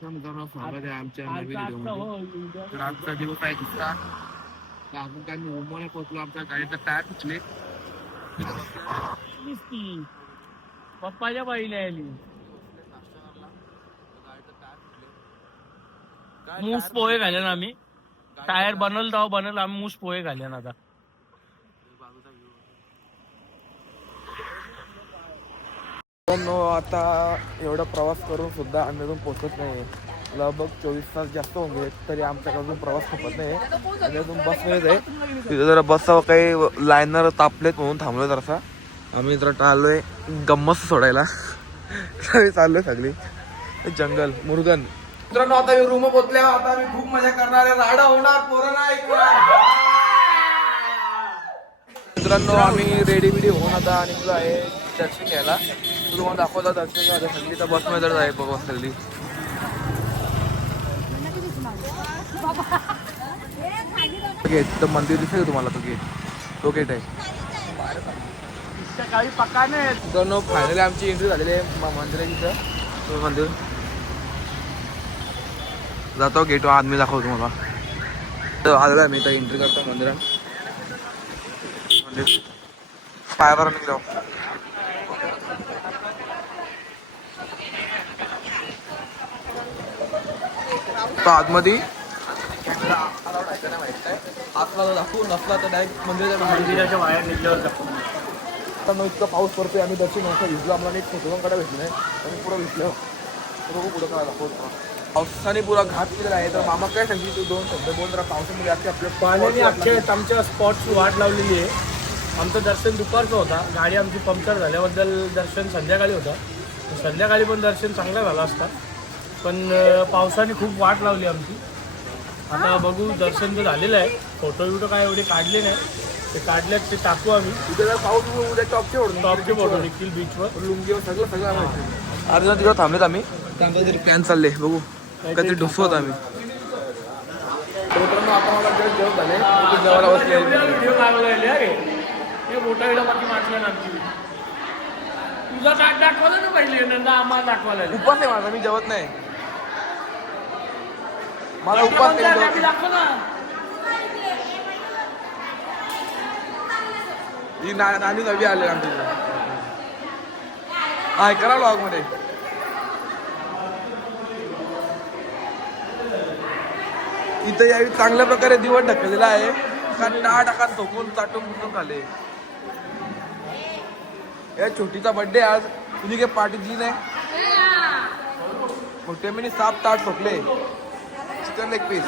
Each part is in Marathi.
स्वागत आहे आमच्या नवीन व्हिडिओमध्ये. तर आजचा दिवस आहे दुसरा. आपण काही मुंबईला पोहोचलो. आमच्या गाडीचा टायर तुटले. पप्पाच्या बाईला आली मूस पोहे खाल्ले ना आम्ही. टायर बनवलं तेव्हा बनवलं आम्ही मूस पोहे खाल्ले ना आता. आता एवढा प्रवास करून सुद्धा आम्ही अजून पोहोचत नाही. लगभग 24 तास जास्त होऊन गेले तरी आमच्याकडे अजून प्रवास खपत नाही. आणि अजून बस मिळत आहे. तिथे जरा बस काही लाईनर तापलेत म्हणून थांबलोय जरासा. आम्ही जरा टाळलोय गम्मत सोडायला. चाललोय सगळी जंगल मुरगन. मित्रांनो आता रूम पोचल्या. आता आम्ही खूप मजा करणार आहे. राडा होणार पोरांना मित्रांनो आम्ही रेडी बिडी होऊन आता निघलो आहे दर्शन घ्यायला. तुम्हाला दाखवता दर्शन घ्यायला सगळी तर बस मध्ये आहे बघा सगळी. गेट तर मंदिर दिसेल तुम्हाला. तो गेट तो गेट आहे. मित्रांनो फायनली आमची एंट्री झालेली आहे मंदिराची. तो मंदिर जातो गेट आदमी दाखवतो तुम्हाला. तर आलेला मी तर एंट्री करतो मंदिरात. मंदिर पायावर निघलो. आतमध्ये आतला दाखवू नसला तर डायरेक्ट मंदिराच्या बाहेर निघल्यावर दाखवू. इतका पाऊस पडतोय. आम्ही दर्शन नव्हतं भिजलो. आम्हाला एक फोटो काढा भेटलं नाही. आम्ही पुढं भिजलो. बघू पुढं काय दाखवतो. पावसाने पुरा घात केलेला आहे. तर मामा काय सांगतील तू दोन शब्द बोल जरा. पावसामध्ये आजचे आपल्या पाण्याने आमच्या स्पॉटची वाट लावलेली आहे. आमचं दर्शन दुपारचं होता. गाडी आमची पंक्चर झाल्याबद्दल दर्शन संध्याकाळी होतं. संध्याकाळी पण दर्शन चांगलं झालं असतं पण पावसाने खूप वाट लावली आमची. आता बघू दर्शन तर झालेलं आहे. फोटो काय एवढे काढले नाही. ते काढल्यात ते टाकू आम्ही. तिथे जर पाऊस उद्या टॉपचे फोटो निघतील बीचवर लुंगीवर सगळं अर्धा तिथं थांबलेत आम्ही. त्यानंतर तरी प्लॅन चालले बघू काहीतरी ढोसू होत आम्ही. मित्रांनो आता मला जस्ट जेवण झाले. जेवायला बसले. व्हिडिओ लागले मोठा बाकी वाटलं ना. तुझा कार्ड दाखवलं ना पहिले नंतर आम्हाला दाखवायला. उपास नाही माझा. मी जेवत नाही. मला उपास नाही. दाखव ना. ही नानी नवी आले आमच्या हाय करा ब्लॉग मध्ये. इथं यावी चांगल्या प्रकारे दिवस ढकललेला आहे. कारण टाका झोपून चाटून मुटून खाले. या छोटीचा बर्थडे आज. तुझी काही पार्टी दिली नाही. मोठे मी 7 ताट ठोकले. चिकन लेग पीस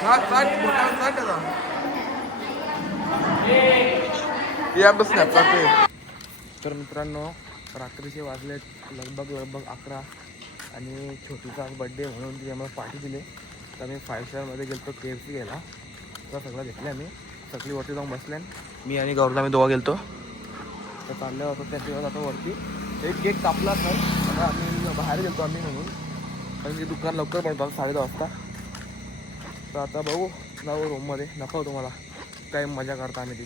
खा. 60 हे आमचं स्नॅप करते. तर मित्रांनो रात्रीचे वाजले लगभग 11 आणि छोटीचा बड्डे म्हणून ती आम्हाला पार्टी दिली. तर आम्ही 5 स्टारमध्ये गेलो KFC घ्यायला. तर सगळं घेतलं आम्ही. सगळी वरती जाऊन बसल्या. मी आणि गौरला आम्ही दोघा गेलो. तर चाललं होतं त्याच्या जातो वरती. एक केक कापला तर आता आम्ही बाहेर गेलो आम्ही म्हणून. कारण की दुकान लवकर बनतो 10:30 वाजता. तर आता बघू जाऊ रूममध्ये दाखवतो तुम्हाला काय मजा करता आम्ही ती.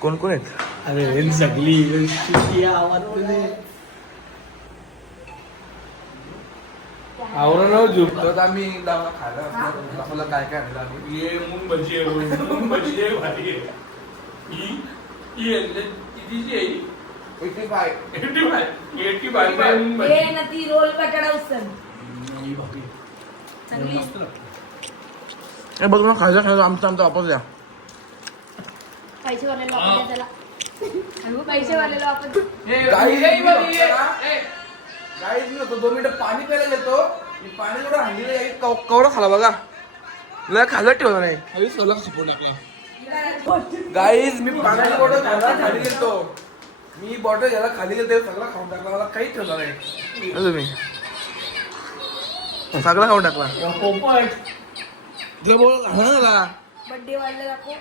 कोण कोण आहेत. अरे सगळी आवरण झोपतो. तर आम्ही खायला काय काय आणलं आम्ही. ये मूग भजी आहे भारी आहे. ही 85 ये ना ती रोल बटाटा उचल. चांगली हे बघ ना खायचं आमचं वापस द्या. पैसे वालेलो आपण त्याला. पैसे वालेलो आपण. गाईज मी होतो 2 मिनिटं पाणी प्यायला येतो. पाणी एवढं हल्ली कवडा खाला बघा. लय खायला ठेवला नाही. सगळा खपून टाकला. गाईज मी पाण्याची बॉटल खाली गेलतो. मी बॉटल याला खाली गेलो सगळा खाऊन टाकला. मला काही ठेवला नाही. तुम्ही सगळा खाऊन टाकला. बर्थडे वाढले दाखव.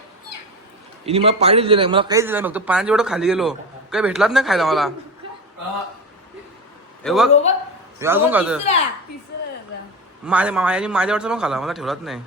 इनी मला पाणी दिलं नाही. मला काहीच दिलं नाही. फक्त पाण्याची बॉटल खाली गेलो. काही भेटलाच नाही खायला मला. हे बघ हे अजून खातं. माझ्यावरचा पण खाला. मला ठेवलाच नाही.